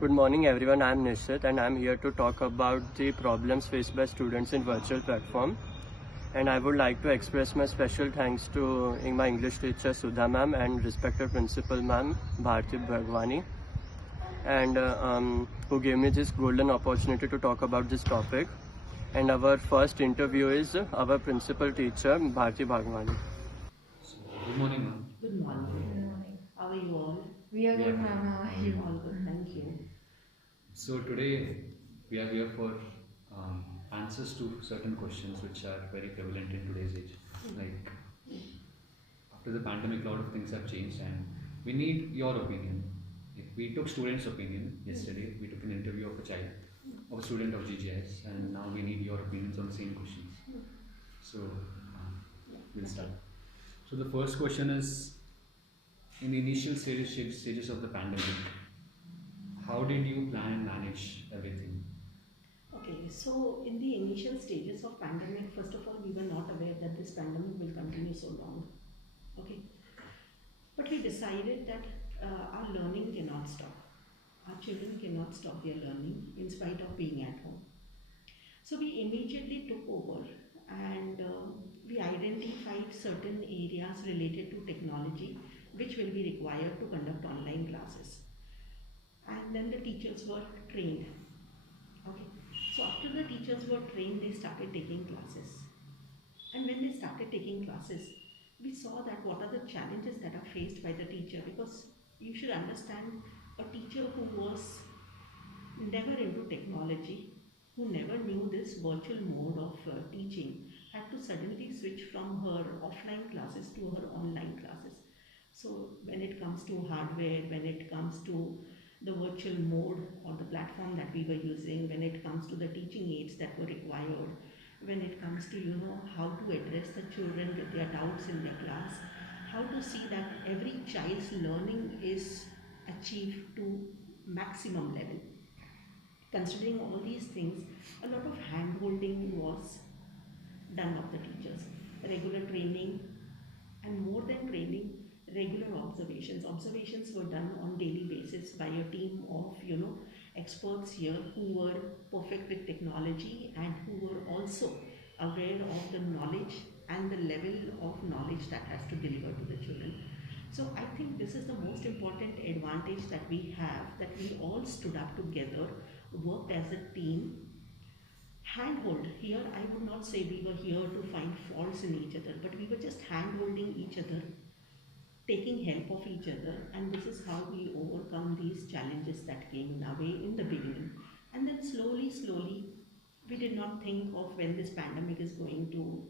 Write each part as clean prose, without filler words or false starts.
Good morning everyone, I am Nishit and I am here to talk about the problems faced by students in virtual platform. And I would like to express my special thanks to my English teacher Sudha ma'am and respected principal ma'am Bharti Bhagwani, and who gave me this golden opportunity to talk about this topic. And our first interview is our principal teacher Bharti Bhagwani. Good morning, ma'am. Good morning. Good morning. How are you all? We are We good, are ma'am. How are you? All good, thank you. So today we are here for answers to certain questions which are very prevalent in today's age. Like after the pandemic, a lot of things have changed, and we need your opinion. We took students' opinion yesterday. We took an interview of a child, of a student of GGS, and now we need your opinions on the same questions. So we'll start. So the first question is: in the initial stages of the pandemic, how did you plan and manage everything? Okay, so in the initial stages of pandemic, first of all, we were not aware that this pandemic will continue so long. Okay, but we decided that our learning cannot stop. Our children cannot stop their learning in spite of being at home. So we immediately took over and we identified certain areas related to technology which will be required to conduct online classes. And then the teachers were trained. Okay, so after the teachers were trained, they started taking classes. And when they started taking classes, we saw that what are the challenges that are faced by the teacher, because you should understand a teacher who was never into technology, who never knew this virtual mode of teaching, had to suddenly switch from her offline classes to her online classes. So when it comes to hardware, when it comes to the virtual mode or the platform that we were using, when it comes to the teaching aids that were required, when it comes to how to address the children with their doubts in their class, how to see that every child's learning is achieved to maximum level. Considering all these things, a lot of hand holding was done of the teachers, regular training, and more than training, regular observations. Observations were done on daily basis by a team of experts here who were perfect with technology and who were also aware of the knowledge and the level of knowledge that has to deliver to the children. So I think this is the most important advantage that we have, that we all stood up together, worked as a team. Handhold, here I would not say we were here to find faults in each other, but we were just hand holding each other, taking help of each other, and this is how we overcome these challenges that came in our way in the beginning. And then slowly, we did not think of when this pandemic is going to,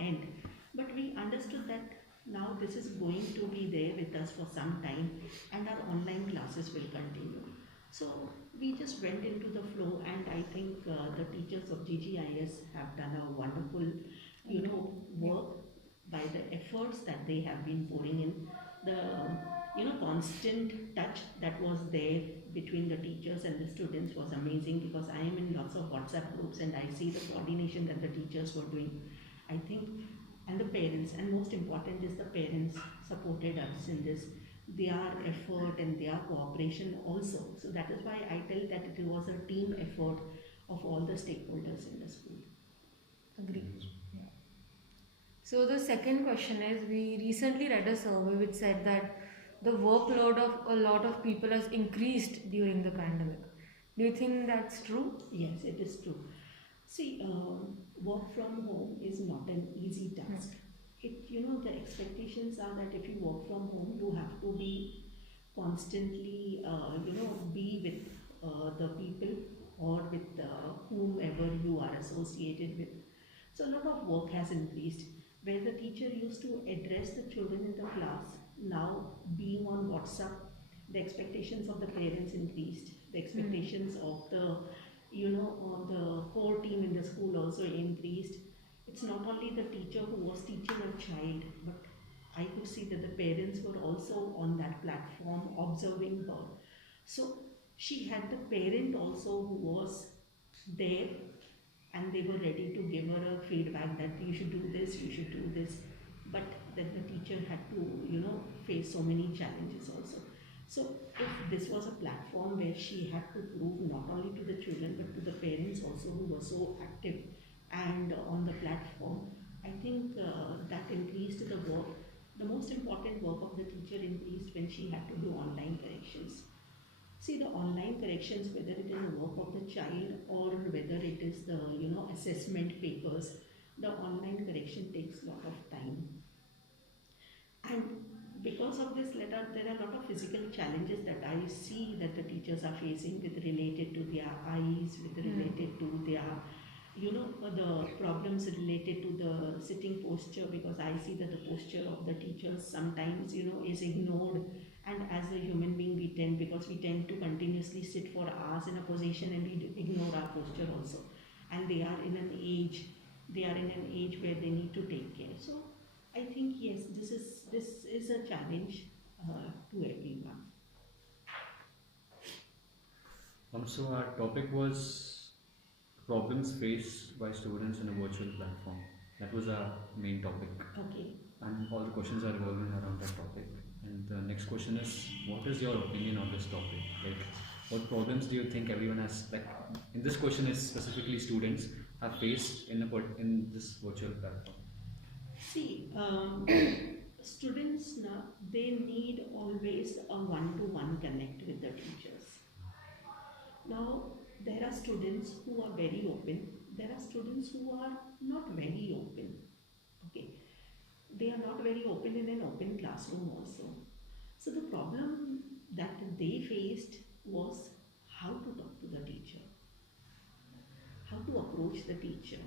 end. But we understood that now this is going to be there with us for some time and our online classes will continue. So we just went into the flow, and I think the teachers of GGIS have done a wonderful, work by the efforts that they have been pouring in. The constant touch that was there between the teachers and the students was amazing, because I am in lots of WhatsApp groups and I see the coordination that the teachers were doing. I think, and the parents, and most important is the parents supported us in this, their effort and their cooperation also. So that is why I tell that it was a team effort of all the stakeholders in the school. Agree. Yeah. So the second question is, we recently read a survey which said that the workload of a lot of people has increased during the pandemic. Do you think that's true? Yes, it is true. See, work from home is not an easy task. The expectations are that if you work from home, you have to be constantly, be with the people or with whomever you are associated with. So a lot of work has increased. Where the teacher used to address the children in the class, now being on WhatsApp, the expectations of the parents increased. The expectations of the the core team in the school also increased. It's not only the teacher who was teaching a child, but I could see that the parents were also on that platform observing her. So she had the parent also who was there, and they were ready to give her a feedback that you should do this, you should do this. But then the teacher had to, face so many challenges also. So if this was a platform where she had to prove not only to the children but to the parents also who were so active and on the platform, I think that increased the work. The most important work of the teacher increased when she had to do online corrections. See, the online corrections, whether it is the work of the child or whether it is the assessment papers, the online correction takes a lot of time. And because of this letter, there are a lot of physical challenges that I see that the teachers are facing with related to their eyes, with related to their, the problems related to the sitting posture, because I see that the posture of the teachers sometimes, is ignored. And as a human being, because we tend to continuously sit for hours in a position and we ignore our posture also. And they are in an age where they need to take care. So I think yes, this is a challenge to everyone. So our topic was problems faced by students in a virtual platform. That was our main topic, Okay. and all the questions are revolving around that topic. And the next question is, what is your opinion on this topic? Like, what problems do you think everyone has? Like, in this question is specifically students have faced in this virtual platform. See, students now they need always a one-to-one connect with the teachers. Now there are students who are very open. There are students who are not very open. Okay, they are not very open in an open classroom also. So the problem that they faced was how to talk to the teacher, how to approach the teacher.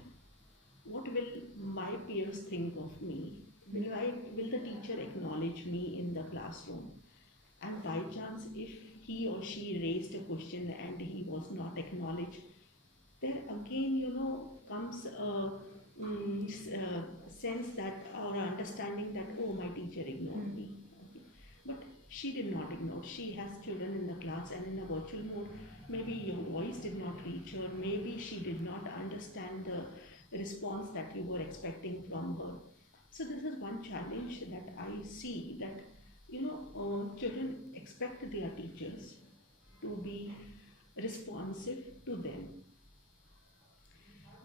What will my peers think of me? Will the teacher acknowledge me in the classroom? And by chance, if he or she raised a question and he was not acknowledged, there again, comes a sense that or understanding that, oh, my teacher ignored me. Okay. But she did not ignore. She has children in the class, and in a virtual mode, maybe your voice did not reach her, maybe she did not understand the response that you were expecting from her. So this is one challenge that I see, that children expect their teachers to be responsive to them.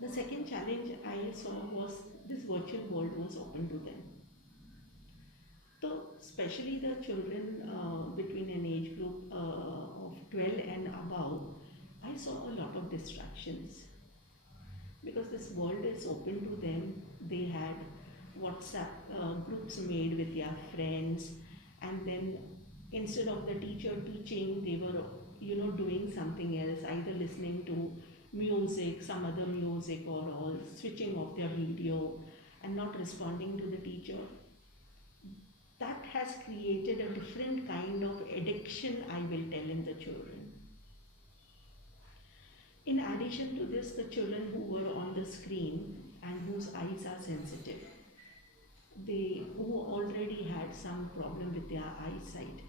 The second challenge I saw was this virtual world was open to them. So, especially the children between an age group of 12 and above, I saw a lot of distractions because this world is open to them. They had WhatsApp groups made with their friends, and then instead of the teacher teaching, they were doing something else, either listening to music, some other music, or all switching off their video and not responding to the teacher. That has created a different kind of addiction, I will tell, in the children. In addition to this, the children who were on the screen and whose eyes are sensitive, they who already had some problem with their eyesight,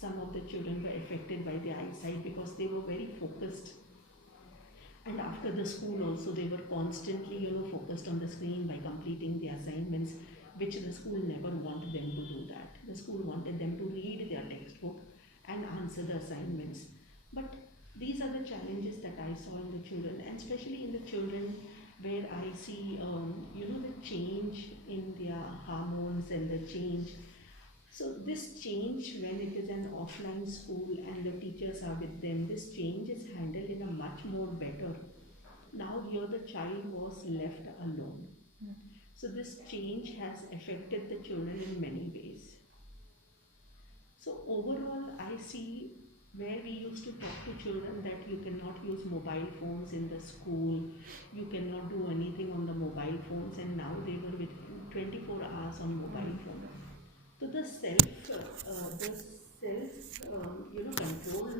some of the children were affected by their eyesight because they were very focused. And after the school also, they were constantly focused on the screen by completing the assignments, which the school never wanted them to do that. The school wanted them to read their textbook and answer the assignments. But these are the challenges that I saw in the children, and especially in the children where I see, the change in their hormones and the change. So this change, when it is an offline school and the teachers are with them, this change is handled in a much more better. Now here the child was left alone. So this change has affected the children in many ways. So overall, I see where we used to talk to children that you cannot use mobile phones in the school, you cannot do anything on the mobile phones, and now they were with 24 hours on mobile phone. So the control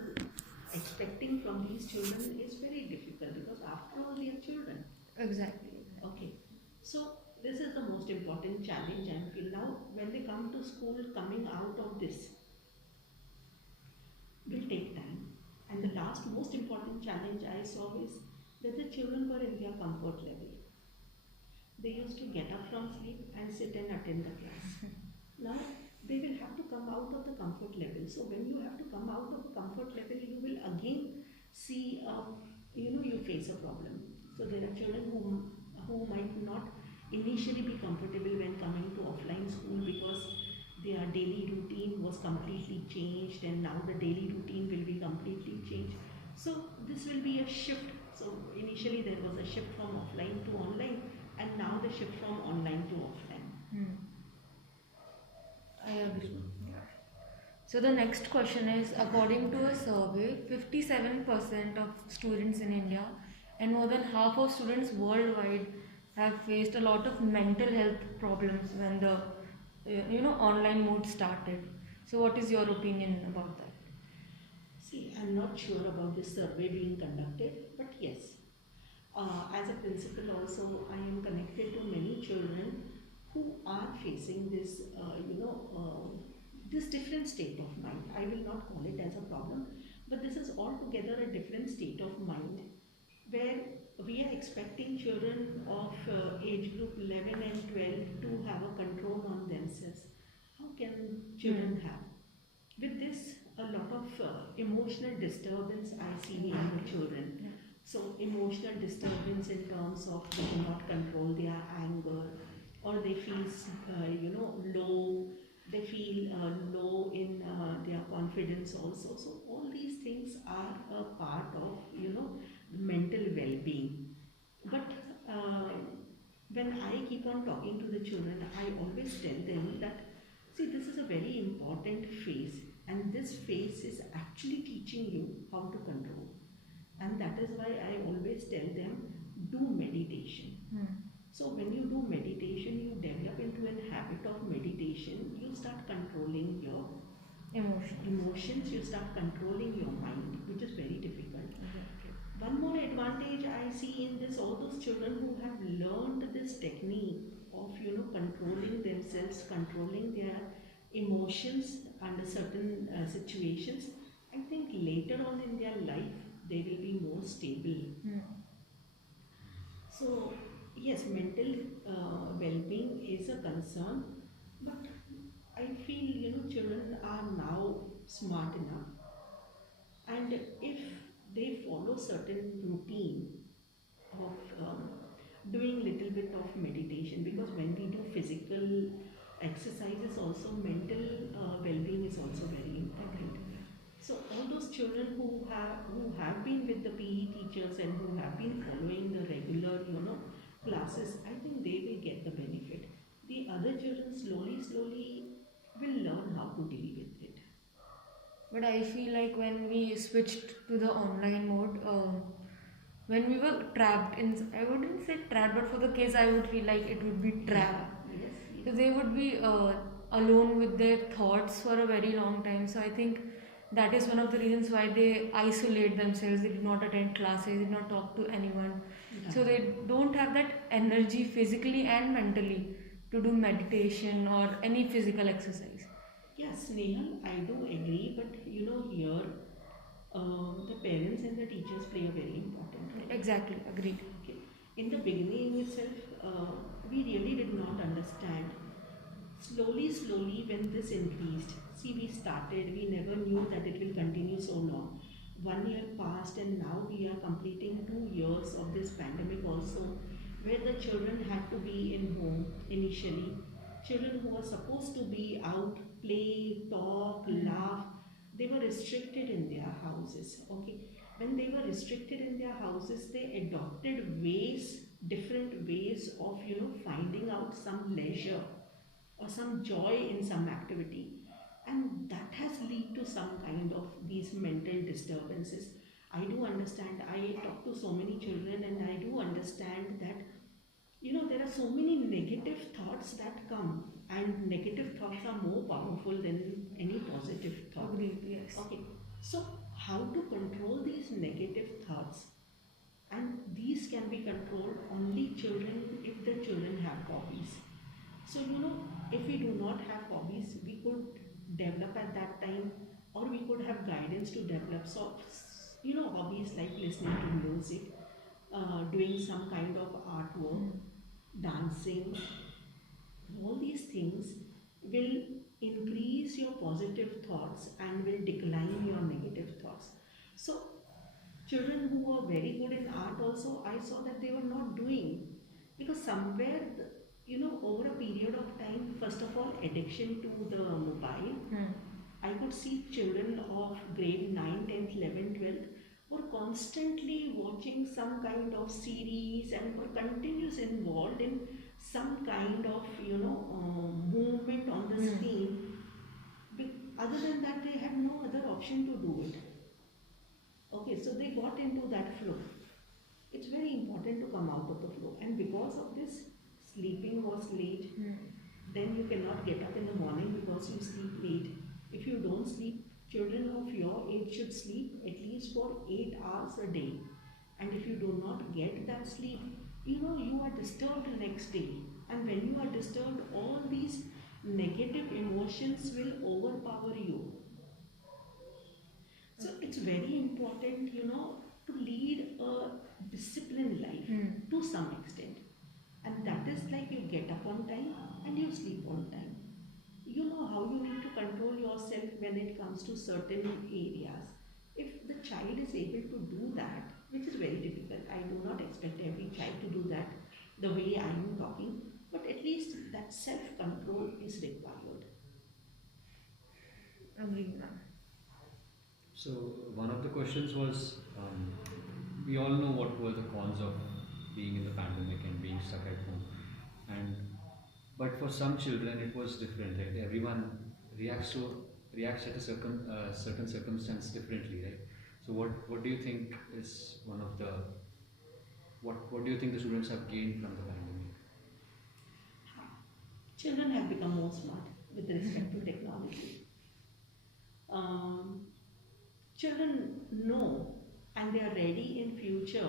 expecting from these children is very difficult because after all they are children. Exactly. Okay, so this is the most important challenge I feel. Now when they come to school, coming out of this will take time. And the last most important challenge I saw is that the children were in their comfort level. They used to get up from sleep and sit and attend the class. Now they will have to come out of the comfort level. So when you have to come out of the comfort level, you will again see, you face a problem. So there are children who might not initially be comfortable when coming to offline school because their daily routine was completely changed, and now the daily routine will be completely changed. So this will be a shift. So initially there was a shift from offline to online, and now the shift from online to offline. Hmm. I agree. Yeah. So the next question is, according to a survey, 57% of students in India and more than half of students worldwide have faced a lot of mental health problems when the online mode started. So what is your opinion about that? See, I'm not sure about this survey being conducted, but yes, as a principal also, I am connected to many children who are facing this, this different state of mind. I will not call it as a problem, but this is altogether a different state of mind where we are expecting children of age group 11 and 12 to have a control on themselves. How can children have? With this, a lot of emotional disturbance I see in the children. Yeah. So emotional disturbance in terms of they cannot control their anger, or they feel low. They feel low in their confidence also. So all these things are a part of mental well-being. But uh, when I keep on talking to the children, I always tell them that, see, this is a very important phase, and this phase is actually teaching you how to control. And that is why I always tell them, do meditation. So when you do meditation, you develop into a habit of meditation, you start controlling your emotions, you start controlling your mind, which is very difficult. Exactly. One more advantage I see in this, all those children who have learned this technique of controlling themselves, controlling their emotions under certain situations, I think later on in their life they will be more stable. So yes, mental well-being is a concern, but I feel children are now smart enough, and if they follow certain routine of doing little bit of meditation, because when we do physical exercises also, mental well-being is also very important. So all those children who have been with the PE teachers and who have been following the regular classes, I think they will get the benefit. The other children slowly will learn how to deal with it. But I feel like when we switched to the online mode, when we were trapped in, I wouldn't say trapped, but for the kids, I would feel like it would be trapped. Yes, So yes. they would be alone with their thoughts for a very long time. So I think that is one of the reasons why they isolate themselves. They did not attend classes, did not talk to anyone. Yeah. So they don't have that energy physically and mentally to do meditation or any physical exercise. Yes, Nehal, I do agree, but here the parents and the teachers play a very important role. Exactly, agreed. Okay. In the beginning itself, we really did not understand. Slowly, when this increased, see, we started, we never knew that it will continue so long. 1 year passed, and now we are completing 2 years of this pandemic also, where the children had to be in home initially. Children who were supposed to be out, play, talk, laugh, they were restricted in their houses. Okay, when they were restricted in their houses, they adopted ways, different ways of finding out some leisure or some joy in some activity, and that has led to some kind of these mental disturbances. I do understand, I talk to so many children, and I do understand that there are so many negative thoughts that come, and negative thoughts are more powerful than any positive thought. Agreed, yes. Okay, so how to control these negative thoughts? And these can be controlled only children, if the children have hobbies. So if we do not have hobbies, we could develop at that time, or we could have guidance to develop. So hobbies like listening to music, doing some kind of artwork, dancing, all these things will increase your positive thoughts and will decline your negative thoughts. So children who were very good in art also, I saw that they were not doing, because somewhere over a period of time, first of all, addiction to the mobile. I could see children of grade 9, 10th, 11th, 12th were constantly watching some kind of series and were continuously involved in some kind of movement on the screen. Other than that, they had no other option to do it. Okay, so they got into that flow. It's very important to come out of the flow, and because of this, sleeping was late. Then you cannot get up in the morning because you sleep late. If you don't sleep, children of your age should sleep at least for 8 hours a day. And if you do not get that sleep, you are disturbed the next day. And when you are disturbed, all these negative emotions will overpower you. So it's very important, to lead a disciplined life to some extent. And that is like you get up on time and you sleep on time. You know how you need to control yourself when it comes to certain areas. If the child is able to do that, which is very difficult, I do not expect every child to do that the way I am talking, but at least that self control is required. Agreed, ma'am. So one of the questions was, we all know what were the cons of being in the pandemic and being stuck at home, and but for some children it was different, right? Everyone reacts at a certain circumstance differently, right? So what do you think is one of the what do you think the students have gained from the pandemic? Children have become more smart with respect to technology. Um, Children know and they are ready in future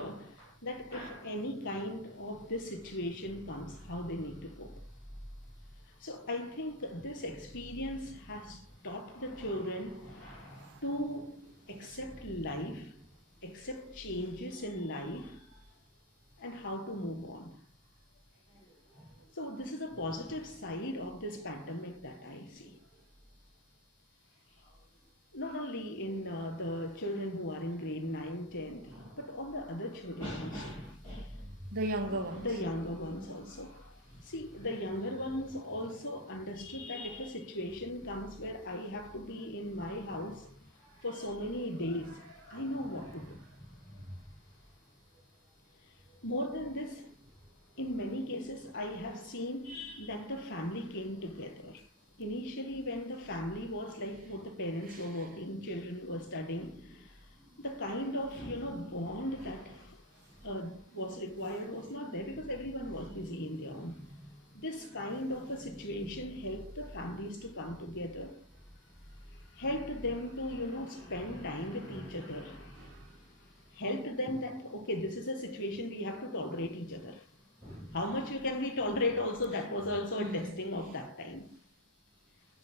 that if any kind of this situation comes, how they need to cope. So I think this experience has taught the children to accept life, accept changes in life, and how to move on. So this is a positive side of this pandemic that I see. Not only in the children who are in grade 9, 10, but all the other children also, The younger ones. the younger ones also. See, the younger ones also understood that if a situation comes where I have to be in my house for so many days, I know what to do. More than this, in many cases, I have seen that the family came together. Initially, when the family was like both the parents were working, children were studying, the kind of bond that was required was not there because everyone was busy in their own. This kind of a situation helped the families to come together, helped them to spend time with each other, helped them that okay, this is a situation we have to tolerate each other. How much you can we tolerate also, that was also a testing of that time.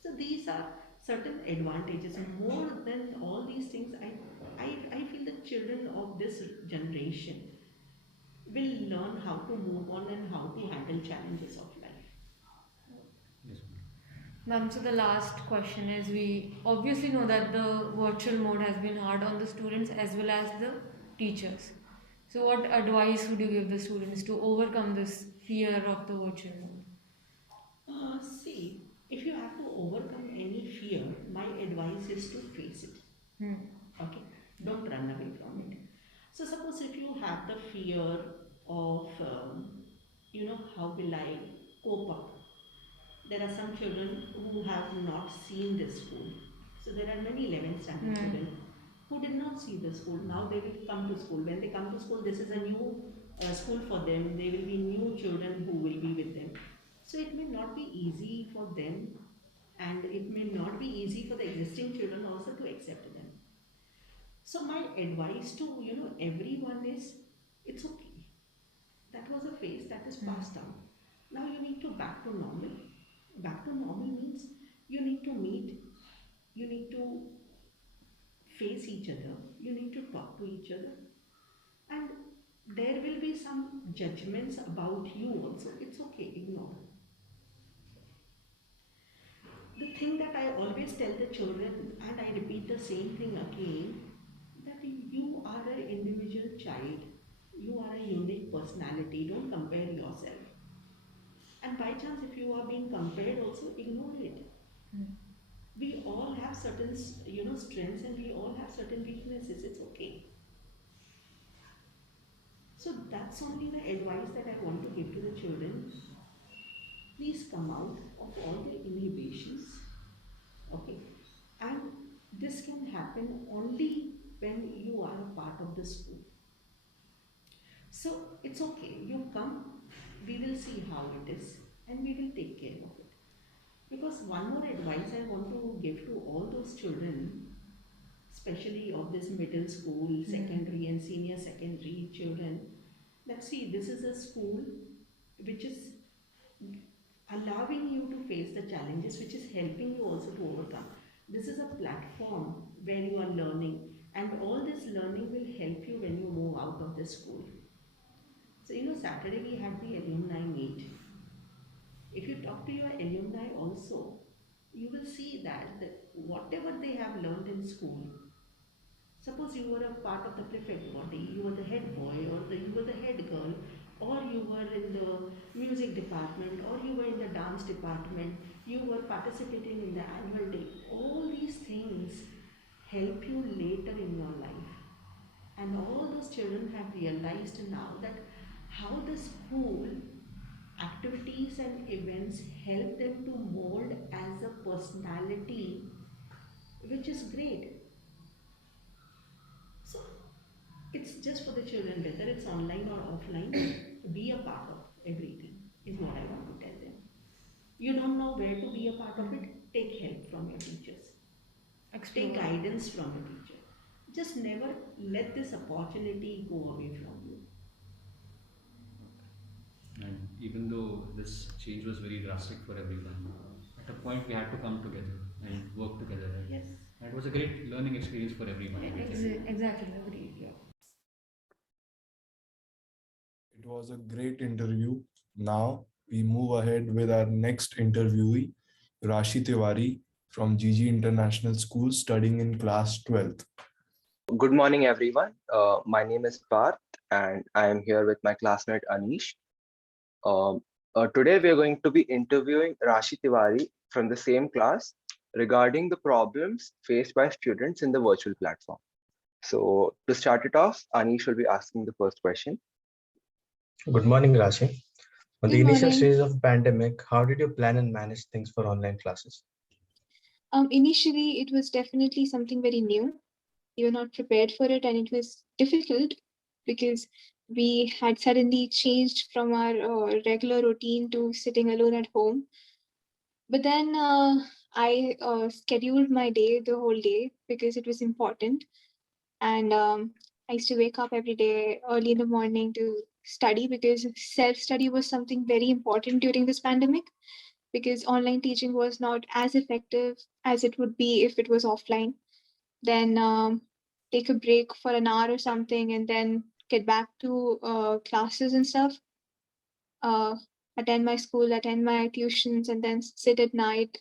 So these are certain advantages. More than all these things, I feel the children of this generation will learn how to move on and how to handle challenges of life. Yes, Ma'am, so the last question is, we obviously know that the virtual mode has been hard on the students as well as the teachers. So what advice would you give the students to overcome this fear of the virtual mode? See, if you have to overcome any fear, my advice is to face it. Okay, don't run away from it. So suppose if you have the fear of, how will I cope up? There are some children who have not seen this school. So there are many 11th standard children who did not see the school. Now they will come to school. When they come to school, this is a new school for them. There will be new children who will be with them. So it may not be easy for them, and it may not be easy for the existing children also to accept them. So my advice to everyone is, it's okay. That was a phase that is passed down. Now you need to back to normal. Back to normal means you need to meet, you need to face each other, you need to talk to each other, and there will be some judgments about you also. It's okay, ignore. the thing that I always tell the children, and I repeat the same thing again, that you are an individual child, you are a unique personality, don't compare yourself. And by chance, if you are being compared, also ignore it. We all have certain, strengths, and we all have certain weaknesses. It's okay. So that's only the advice that I want to give to the children. Please come out of all the inhibitions, okay? And this can happen only when you are a part of the school. So it's okay. You come, we will see how it is, and we will take care of it. Because one more advice I want to give to all those children, especially of this middle school, secondary, and senior secondary children, that see, this is a school which is allowing you to face the challenges, which is helping you also to overcome. This is a platform where you are learning, and all this learning will help you when you move out of the school. So, Saturday we had the alumni meet. If you talk to your alumni also, you will see that whatever they have learned in school, suppose you were a part of the prefect body, you were the head boy, or you were the head girl, or you were in the music department, or you were in the dance department, you were participating in the annual day. All these things help you later in your life. And all those children have realized now that how the school activities and events help them to mold as a personality, which is great. So it's just for the children, whether it's online or offline, be a part of everything, is what I want to tell them. You don't know where to be a part of it, take help from your teachers, take Explore. guidance from your teacher. Just never let this opportunity go away from you. And even though this change was very drastic for everyone, at a point we had to come together and work together. Right? Yes. And it was a great learning experience for everyone. Exactly, agreed. Yeah. It was a great interview. Now we move ahead with our next interviewee, Rashi Tiwari from GG International School, studying in class 12th. Good morning, everyone. My name is Parth, and I am here with my classmate Anish. Today, we are going to be interviewing Rashi Tiwari from the same class regarding the problems faced by students in the virtual platform. So, to start it off, Anish will be asking the first question. Good morning, Rashi. On the Good initial morning. stages of pandemic, how did you plan and manage things for online classes? Initially, it was definitely something very new. We were not prepared for it, and it was difficult because we had suddenly changed from our regular routine to sitting alone at home. But then I scheduled my day, the whole day, because it was important. And I used to wake up every day early in the morning to study because self-study was something very important during this pandemic, because online teaching was not as effective as it would be if it was offline. Then take a break for an hour or something and then get back to classes and stuff. Uh, Attend my school, attend my tuitions, and then sit at night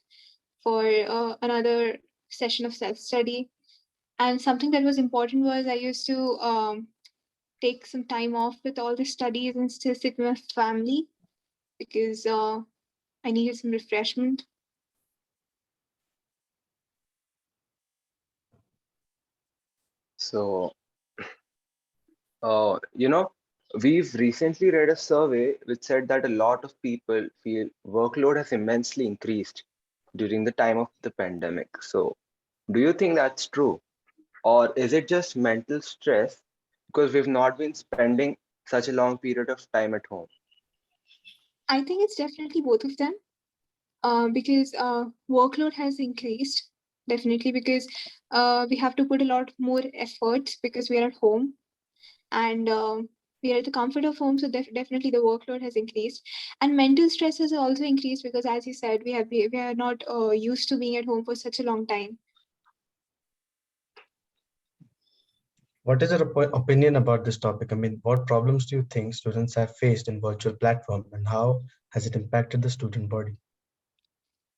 for another session of self study. And something that was important was I used to take some time off with all the studies and still sit with my family because I needed some refreshment. So, you know, we've recently read a survey which said that a lot of people feel workload has immensely increased during the time of the pandemic. So, do you think that's true? Or is it just mental stress because we've not been spending such a long period of time at home? I think it's definitely both of them because workload has increased, definitely, because we have to put a lot more efforts because we are at home and we are at the comfort of home. So definitely the workload has increased, and mental stress has also increased because, as you said, we are not used to being at home for such a long time. What is your opinion about this topic? I mean, what problems do you think students have faced in virtual platform and how has it impacted the student body?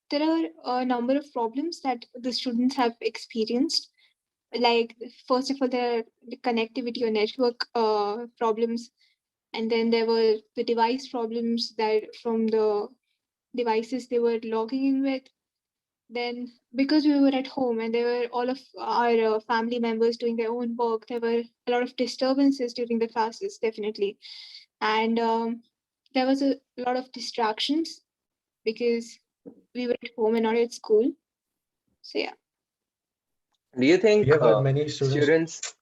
there are a number of problems that the students have experienced. Like, first of all, there are the connectivity or network problems, and then there were the device problems that from the devices they were logging in with. Then, because we were at home and there were all of our family members doing their own work, there were a lot of disturbances during the classes, definitely. And there was a lot of distractions because we were at home and not at school. So, yeah. Do you We think have heard many students. students,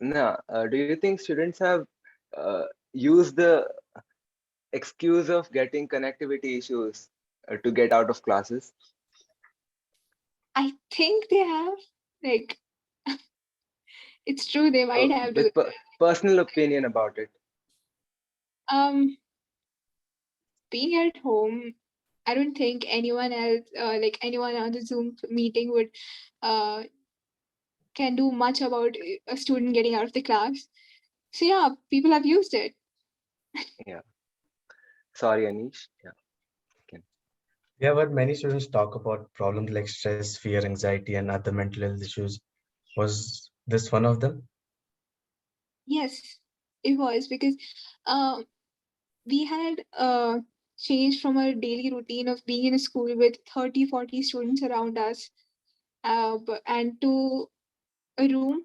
no, do you think students have uh, used the excuse of getting connectivity issues to get out of classes? I think they have, like, it's true, they might have to. With personal opinion about it. Um, being at home, I don't think anyone else, like anyone on the Zoom meeting would uh, can do much about a student getting out of the class. So yeah, people have used it. Yeah. Sorry, Anish. Yeah. Okay. We have heard many students talk about problems like stress, fear, anxiety, and other mental health issues. Was this one of them? Yes, it was because uh, we had changed from our daily routine of being in a school with 30, 40 students around us, and to a room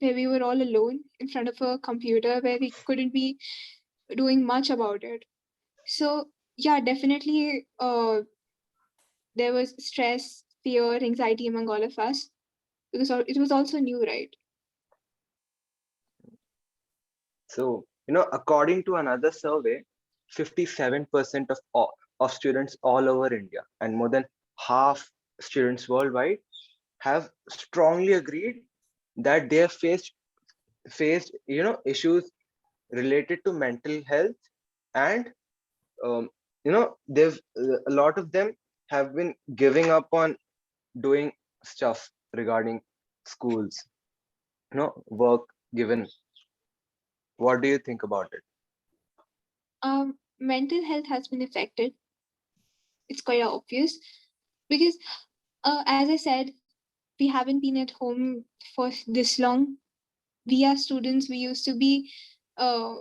where we were all alone in front of a computer where we couldn't be doing much about it. So yeah, definitely there was stress, fear, anxiety among all of us because it was also new, right? So, according to another survey, 57% of students all over India and more than half students worldwide have strongly agreed that they have faced issues related to mental health, and they've a lot of them have been giving up on doing stuff regarding schools, work given. What do you think about it? Mental health has been affected. It's quite obvious because, as I said, we haven't been at home for this long. We are students. We used to be uh,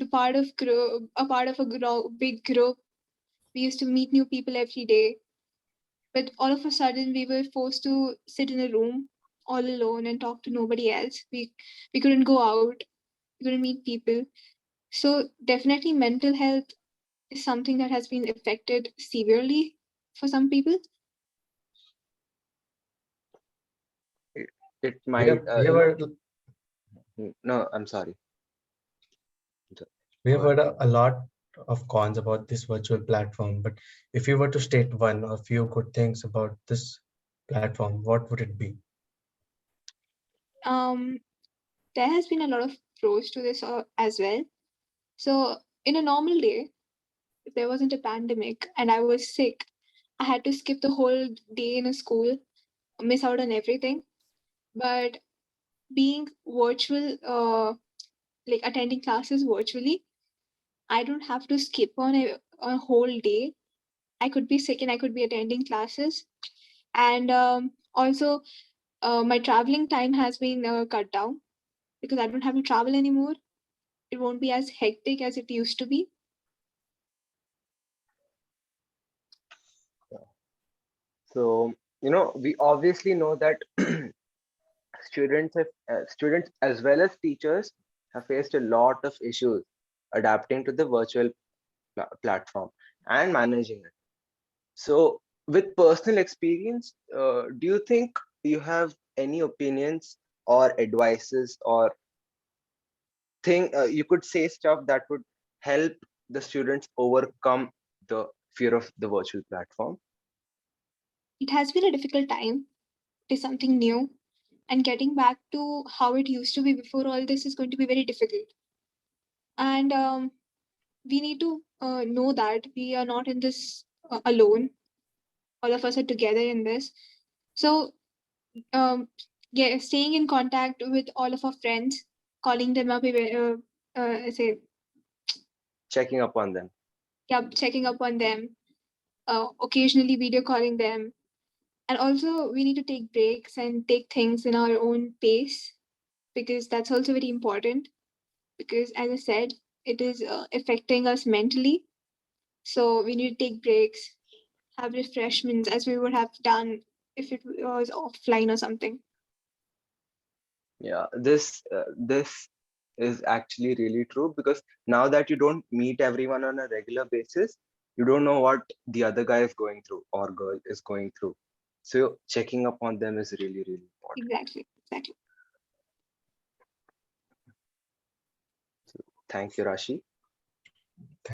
a part of a big group. We used to meet new people every day. But all of a sudden, we were forced to sit in a room all alone and talk to nobody else. We couldn't go out. We couldn't meet people. So definitely, mental health is something that has been affected severely for some people. It We might, have we have heard no, I'm sorry. we Go have ahead. heard a lot of cons about this virtual platform, but if you were to state one or few good things about this platform, what would it be? Um, there has been a lot of pros to this as well. So in a normal day, if there wasn't a pandemic and I was sick, I had to skip the whole day in a school, miss out on everything. But being virtual, like attending classes virtually, I don't have to skip on a whole day. I could be sick and I could be attending classes. And also, my traveling time has been cut down because I don't have to travel anymore. It won't be as hectic as it used to be. So, we obviously know that students as well as teachers have faced a lot of issues adapting to the virtual platform and managing it. So, with personal experience, do you think you have any opinions or advices, or think you could say stuff that would help the students overcome the fear of the virtual platform? It has been a difficult time. It is something new. And getting back to how it used to be before all this is going to be very difficult. And we need to know that we are not in this alone. All of us are together in this. So, staying in contact with all of our friends, calling them up, say, Checking up on them. yeah, checking up on them, occasionally video calling them. And also, we need to take breaks and take things in our own pace, because that's also very important. Because, as I said, it is affecting us mentally. So, we need to take breaks, have refreshments as we would have done if it was offline or something. Yeah, this is actually really true, because now that you don't meet everyone on a regular basis, you don't know what the other guy is going through or girl is going through. So checking up on them is really, really important. Exactly, exactly. Thank you, Rashi.